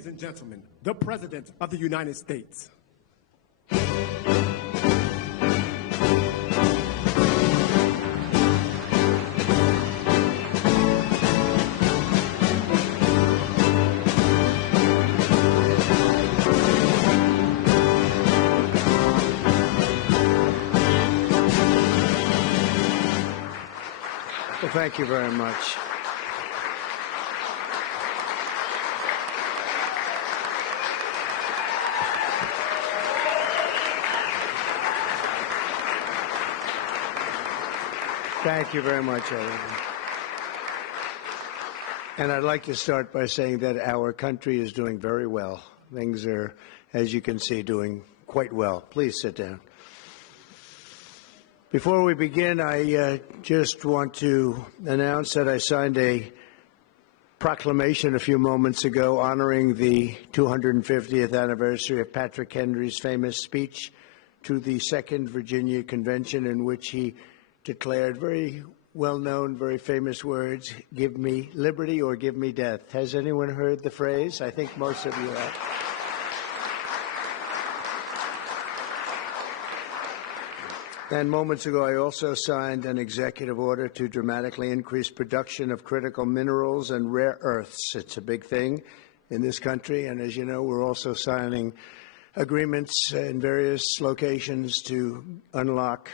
Ladies and gentlemen, the President of the United States. Well, thank you very much. Thank you very much, everyone. And I'd like to start by saying that our country is doing very well. Things are, as you can see, doing quite well. Please sit down. Before we begin, I just want to announce that I signed a proclamation a few moments ago honoring the 250th anniversary of Patrick Henry's famous speech to the Second Virginia Convention, in which he declared very well-known, very famous words, "Give me liberty or give me death." Has anyone heard the phrase? I think most of you have. And moments ago, I also signed an executive order to dramatically increase production of critical minerals and rare earths. It's a big thing in this country, and as you know, we're also signing agreements in various locations to unlock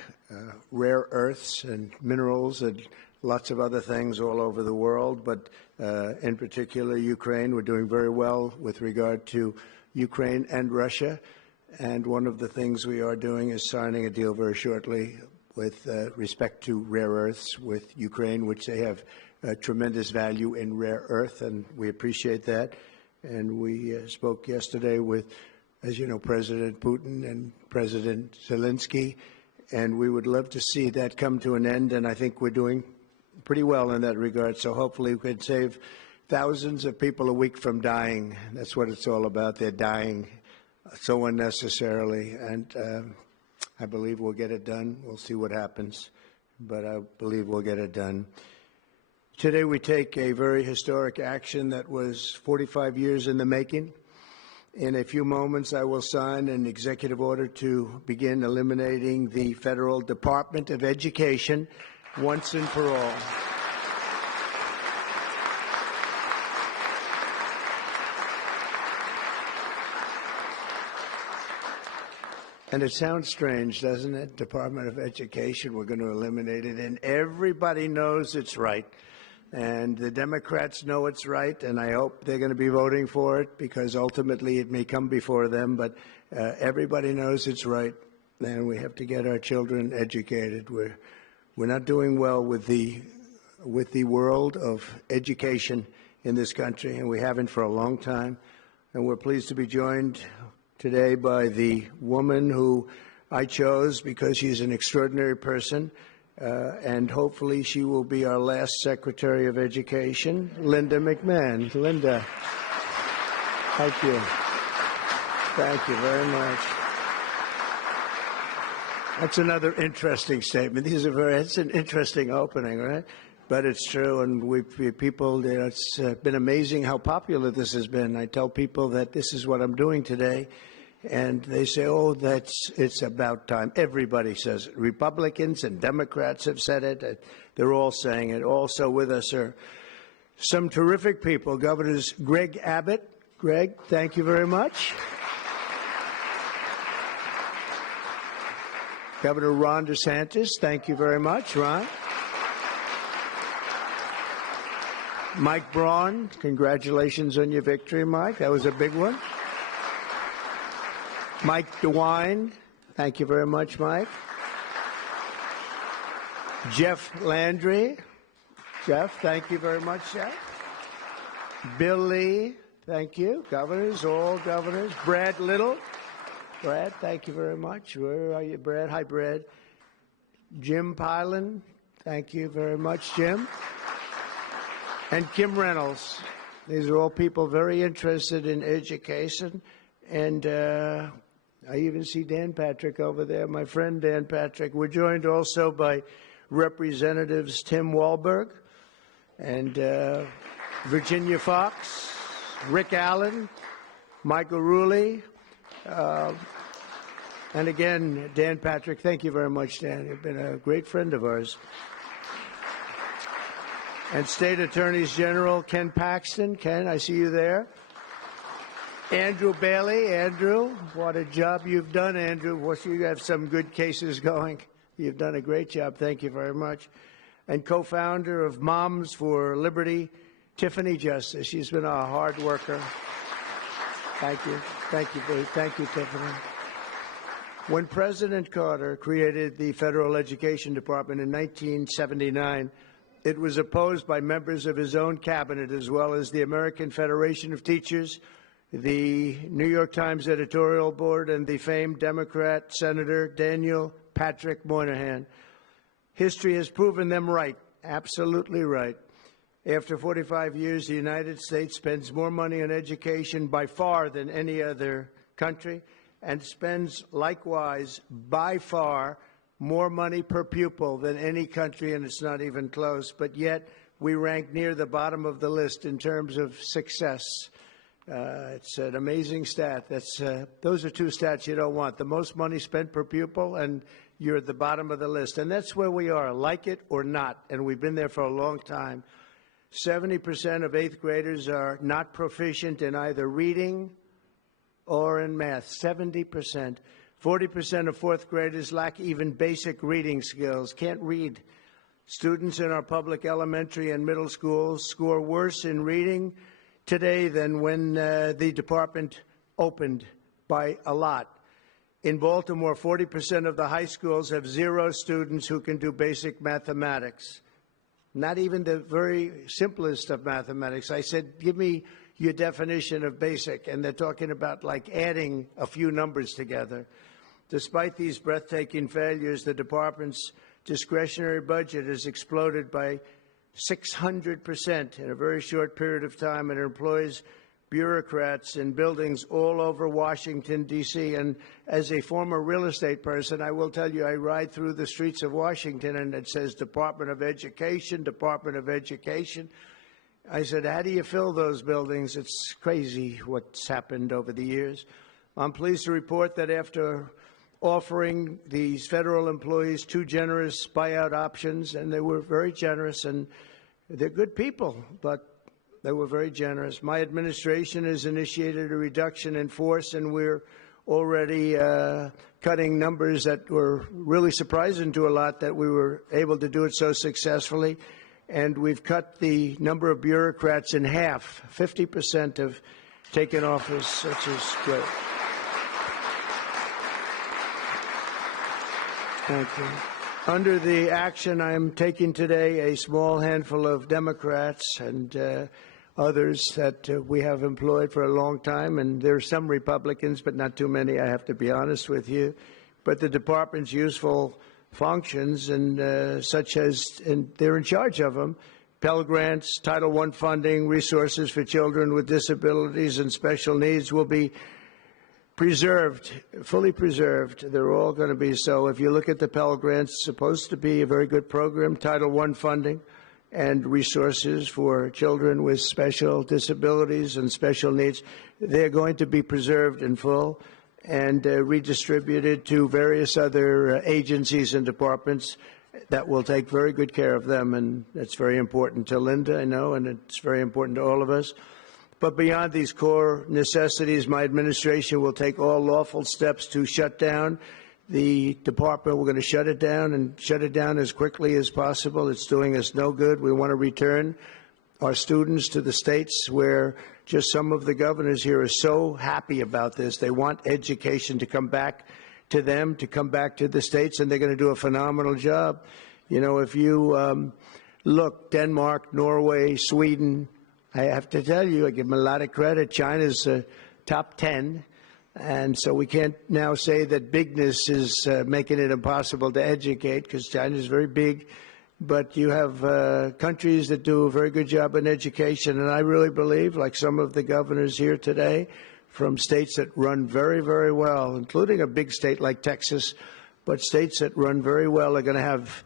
rare earths and minerals and lots of other things all over the world, but in particular Ukraine. We're doing very well with regard to Ukraine and Russia, and one of the things we are doing is signing a deal very shortly with respect to rare earths with Ukraine, which they have tremendous value in rare earth, and we appreciate that. And we spoke yesterday with, as you know, President Putin and President Zelensky, and we would love to see that come to an end, and I think we're doing pretty well in that regard. So hopefully we can save thousands of people a week from dying. That's what it's all about. They're dying so unnecessarily, and I believe we'll get it done. We'll see what happens, but I believe we'll get it done. Today we take a very historic action that was 45 years in the making. In a few moments, I will sign an executive order to begin eliminating the Federal Department of Education once and for all. And it sounds strange, doesn't it? Department of Education, we're going to eliminate it, and everybody knows it's right. And the Democrats know it's right, and I hope they're going to be voting for it, because ultimately it may come before them, but everybody knows it's right, and we have to get our children educated. We're not doing well with the world of education in this country, and we haven't for a long time. And we're pleased to be joined today by the woman who I chose because she's an extraordinary person. And hopefully she will be our last Secretary of Education, Linda McMahon. Linda, thank you. Thank you very much. That's another interesting statement. It's an interesting opening, right? But it's true, and it's been amazing how popular this has been. I tell people that this is what I'm doing today, and they say, "Oh, it's about time." Everybody says it. Republicans and Democrats have said it. They're all saying it. Also with us are some terrific people. Governors Greg Abbott. Greg, thank you very much. Governor Ron DeSantis, thank you very much, Ron. Mike Braun, congratulations on your victory, Mike. That was a big one. Mike DeWine, thank you very much, Mike. Jeff Landry. Jeff, thank you very much, Jeff. Bill Lee, thank you. Governors, all governors. Brad Little. Brad, thank you very much. Where are you, Brad? Hi, Brad. Jim Pilan, thank you very much, Jim. And Kim Reynolds. These are all people very interested in education. And I even see Dan Patrick over there, my friend Dan Patrick. We're joined also by Representatives Tim Walberg and Virginia Fox, Rick Allen, Michael Rulli, and again, Dan Patrick. Thank you very much, Dan. You've been a great friend of ours. And State Attorneys General Ken Paxton. Ken, I see you there. Andrew Bailey. Andrew, what a job you've done, Andrew. You have some good cases going. You've done a great job. Thank you very much. And co-founder of Moms for Liberty, Tiffany Justice. She's been a hard worker. Thank you. Thank you, Tiffany. When President Carter created the Federal Education Department in 1979, it was opposed by members of his own cabinet, as well as the American Federation of Teachers, the New York Times editorial board, and the famed Democrat Senator Daniel Patrick Moynihan. History has proven them right, absolutely right. After 45 years, the United States spends more money on education by far than any other country, and spends likewise by far more money per pupil than any country, and it's not even close. But yet we rank near the bottom of the list in terms of success. It's an amazing stat. Those are two stats you don't want: the most money spent per pupil, and you're at the bottom of the list. And that's where we are, like it or not, and we've been there for a long time. 70% of 8th graders are not proficient in either reading or in math. 70%. 40% of 4th graders lack even basic reading skills, can't read. Students in our public elementary and middle schools score worse in reading today than when the department opened, by a lot. In Baltimore, 40% of the high schools have 0 students who can do basic mathematics. Not even the very simplest of mathematics. I said, give me your definition of basic, and they're talking about like adding a few numbers together. Despite these breathtaking failures, the department's discretionary budget has exploded by 600% in a very short period of time, and it employs bureaucrats in buildings all over Washington, D.C. And as a former real estate person, I will tell you, I ride through the streets of Washington and it says Department of Education, Department of Education. I said, how do you fill those buildings? It's crazy what's happened over the years. I'm pleased to report that after offering these federal employees 2 generous buyout options, and they were very generous, and they're good people, but they were very generous. My administration has initiated a reduction in force, and we're already cutting numbers that were really surprising to a lot, that we were able to do it so successfully. And we've cut the number of bureaucrats in half. 50% have taken office, which is great. Thank you. Under the action I'm taking today, a small handful of Democrats and others that we have employed for a long time, and there are some Republicans, but not too many, I have to be honest with you. But the department's useful functions, and such as, and they're in charge of them: Pell Grants, Title I funding, resources for children with disabilities and special needs will be preserved, fully preserved. They're all going to be so. If you look at the Pell Grants, it's supposed to be a very good program. Title I funding and resources for children with special disabilities and special needs, they're going to be preserved in full and redistributed to various other agencies and departments that will take very good care of them. And that's very important to Linda, I know, and it's very important to all of us. But beyond these core necessities, my administration will take all lawful steps to shut down the department. We're going to shut it down, and shut it down as quickly as possible. It's doing us no good. We want to return our students to the states, where just some of the governors here are so happy about this. They want education to come back to them, to come back to the states, and they're going to do a phenomenal job. You know, if you look, Denmark, Norway, Sweden, I have to tell you, I give them a lot of credit. China's top 10. And so we can't now say that bigness is making it impossible to educate, because China is very big. But you have countries that do a very good job in education. And I really believe, like some of the governors here today, from states that run very, very well, including a big state like Texas, but states that run very well are going to have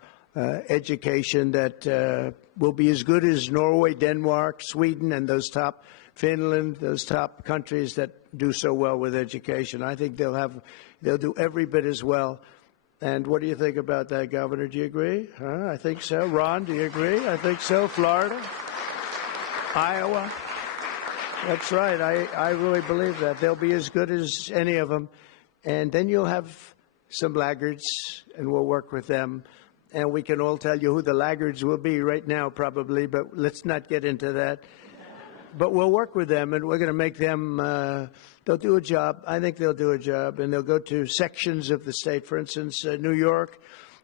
education that will be as good as Norway, Denmark, Sweden, and those top, Finland, those top countries that do so well with education. I think they'll do every bit as well. And what do you think about that, Governor? Do you agree? I think so. Ron, do you agree? I think so. Florida? Iowa? That's right. I really believe that. They'll be as good as any of them. And then you'll have some laggards, and we'll work with them. And we can all tell you who the laggards will be right now, probably, but let's not get into that. But we'll work with them, and we're going to make them, they'll do a job. I think they'll do a job, and they'll go to sections of the state. For instance, New York,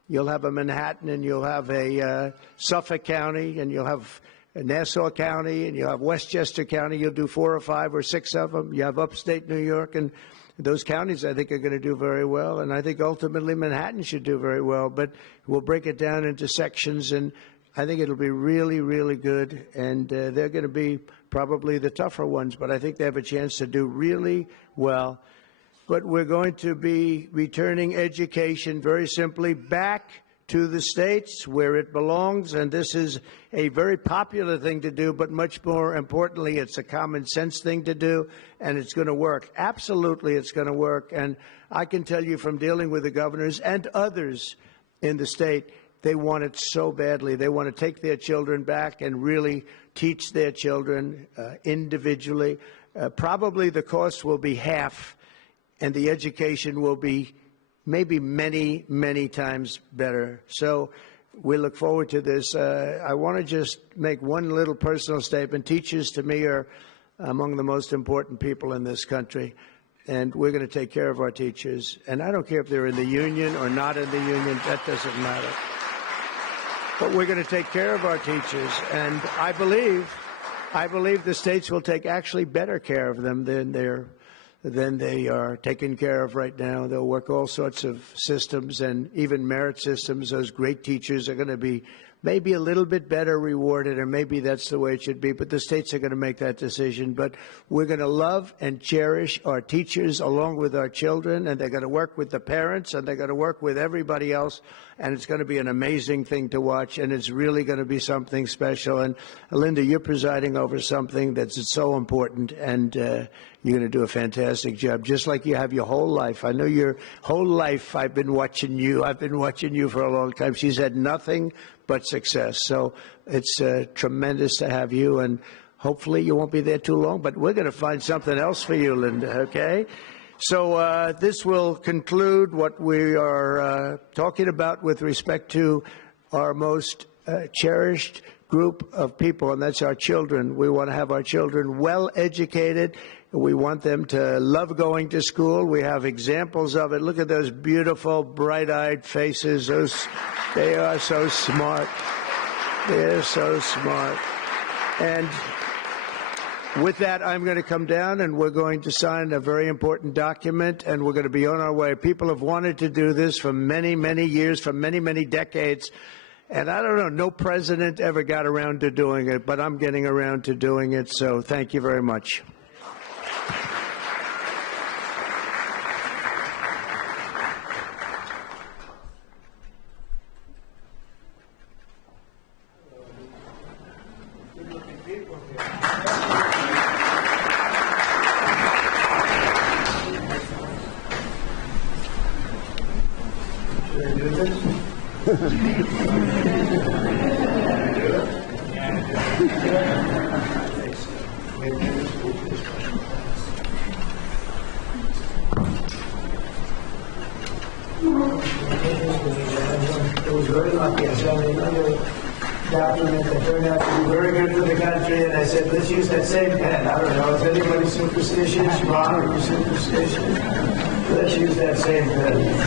you'll have a Manhattan, and you'll have a Suffolk County, and you'll have Nassau County, and you'll have Westchester County. You'll do 4 or 5 or 6 of them. You have upstate New York, and those counties, I think, are going to do very well. And I think ultimately Manhattan should do very well. But we'll break it down into sections, and I think it'll be really, really good. And they're going to be probably the tougher ones, but I think they have a chance to do really well. But we're going to be returning education very simply back to the states where it belongs, and this is a very popular thing to do, but much more importantly, it's a common sense thing to do, and it's going to work. Absolutely, it's going to work. And I can tell you from dealing with the governors and others in the state, they want it so badly. They want to take their children back and really teach their children individually. Probably the cost will be half, and the education will be maybe many, many times better. So we look forward to this. I want to just make one little personal statement. Teachers, to me, are among the most important people in this country, and we're going to take care of our teachers. And I don't care if they're in the union or not in the union. That doesn't matter. But we're going to take care of our teachers, and I believe the states will take actually better care of them than they are taken care of right now. They'll work all sorts of systems and even merit systems. Those great teachers are going to be maybe a little bit better rewarded, or maybe that's the way it should be, but the states are going to make that decision. But we're going to love and cherish our teachers along with our children, and they're going to work with the parents, and they're going to work with everybody else, and it's going to be an amazing thing to watch, and it's really going to be something special. And Linda, you're presiding over something that's so important, and you're going to do a fantastic job, just like you have your whole life. I know your whole life I've been watching you. I've been watching you for a long time. She's had nothing but success. So it's tremendous to have you, and hopefully you won't be there too long, but we're going to find something else for you, Linda, okay? So this will conclude what we are talking about with respect to our most cherished group of people, and that's our children. We want to have our children well educated. We want them to love going to school. We have examples of it. Look at those beautiful, bright-eyed faces. They are so smart. They're so smart. And with that, I'm going to come down, and we're going to sign a very important document, and we're going to be on our way. People have wanted to do this for many, many years, for many, many decades. And I don't know, no president ever got around to doing it, but I'm getting around to doing it. So thank you very much. It was very lucky. I saw another document that turned out to be very good for the country, and I said, let's use that same pen. I don't know, is anybody superstitious? Ron, are you superstitious? Let's use that same pen.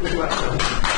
Good luck.